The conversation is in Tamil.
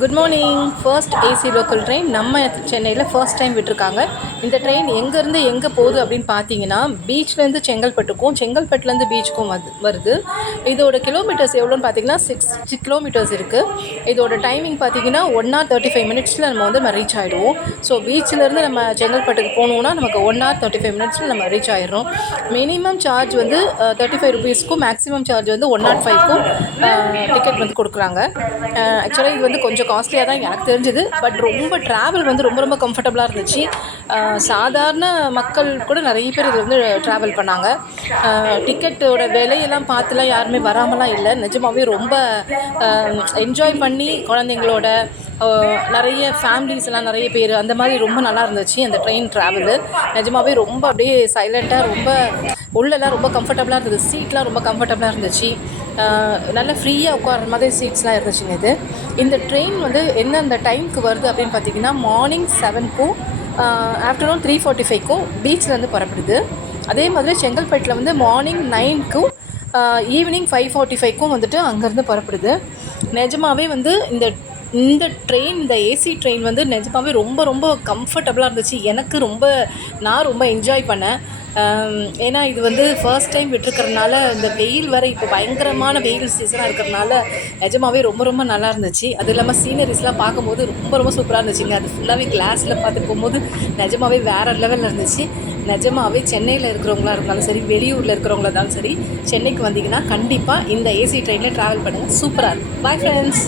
Good morning. First AC local train நம்ம சென்னையில் ஃபர்ஸ்ட் டைம் விட்டுருக்காங்க. இந்த ட்ரெயின் எங்கேருந்து எங்கே போகுது அப்படின்னு பார்த்தீங்கன்னா, பீச்லேருந்து செங்கல்பட்டுக்கும், செங்கல்பட்டுலேருந்து பீச்சுக்கும் வருது. இதோட கிலோமீட்டர்ஸ் எவ்வளோன்னு பார்த்தீங்கன்னா 6 கிலோமீட்டர்ஸ் இருக்குது. இதோட டைமிங் பார்த்தீங்கன்னா 1 hour 35 minutesல நம்ம வந்து நம்ம ரீச் ஆகிடுவோம். ஸோ பீச்சிலேருந்து நம்ம செங்கல்பட்டுக்கு போகணுன்னா நமக்கு 1 hour 35 minutesல நம்ம ரீச் ஆகிடுறோம். மினிமம் சார்ஜ் வந்து 35 rupeesக்கும், மேக்ஸிமம் சார்ஜ் வந்து 105க்கும் டிக்கெட் வந்து கொடுக்குறாங்க. ஆக்சுவலாக இது வந்து கொஞ்சம் காஸ்ட்லியாக தான் எனக்கு தெரிஞ்சுது. பட் ரொம்ப ட்ராவல் வந்து ரொம்ப ரொம்ப கம்ஃபர்டபுளாக இருந்துச்சு. சாதாரண மக்கள் கூட நிறைய பேர் இதில் வந்து ட்ராவல் பண்ணாங்க. டிக்கெட்டோட விலையெல்லாம் பார்த்துலாம் யாருமே வராமலாம் இல்லை. நிஜமாகவே ரொம்ப என்ஜாய் பண்ணி குழந்தைங்களோட நிறைய ஃபேமிலிஸ்லாம் நிறைய பேர் அந்த மாதிரி ரொம்ப நல்லா இருந்துச்சு அந்த ட்ரெயின் ட்ராவலு. நிஜமாகவே ரொம்ப அப்படியே சைலண்ட்டாக ரொம்ப உள்ளெல்லாம் ரொம்ப கம்ஃபர்டபுளாக இருந்தது. சீட்லாம் ரொம்ப கம்ஃபர்டபுளாக இருந்துச்சு. நல்லா ஃப்ரீயாக உட்கார்ற மாதிரி சீட்ஸ்லாம் இருந்துச்சுங்க. இந்த ட்ரெயின் வந்து எந்தெந்த டைமுக்கு வருது அப்படின்னு பார்த்தீங்கன்னா, மார்னிங் 7க்கும் ஆஃப்டர்நூன் 3:45க்கும் பீச்லேருந்து புறப்படுது. அதே மாதிரி செங்கல்பட்டில் வந்து மார்னிங் 9க்கும் ஈவினிங் 5:45க்கும் வந்துட்டு அங்கேருந்து புறப்படுது. நிஜமாகவே வந்து இந்த ட்ரெயின், இந்த ஏசி ட்ரெயின் வந்து நிஜமாகவே ரொம்ப ரொம்ப கம்ஃபர்டபுளாக இருந்துச்சு. நான் ரொம்ப என்ஜாய் பண்ணேன். ஏன்னா இது வந்து ஃபர்ஸ்ட் டைம் விட்டுருக்கறனால, இந்த வெயில் வேறு இப்போ பயங்கரமான வெயில் சீசனாக இருக்கிறதுனால நிஜமாகவே ரொம்ப ரொம்ப நல்லா இருந்துச்சு. அது இல்லாமல் சீனரிஸ்லாம் பார்க்கும்போது ரொம்ப ரொம்ப சூப்பராக இருந்துச்சுங்க. அது ஃபுல்லாகவே கிளாஸில் பார்த்துட்டு போகும்போது நிஜமாகவே வேறு லெவலில் இருந்துச்சு. நிஜமாகவே சென்னையில் இருக்கிறவங்களா இருந்தாலும் சரி, வெளியூரில் இருக்கிறவங்களா இருந்தாலும் சரி, சென்னைக்கு வந்தீங்கன்னா கண்டிப்பாக இந்த ஏசி ட்ரெயினில் ட்ராவல் பண்ணுங்கள். சூப்பராக இருக்கும். Bye friends.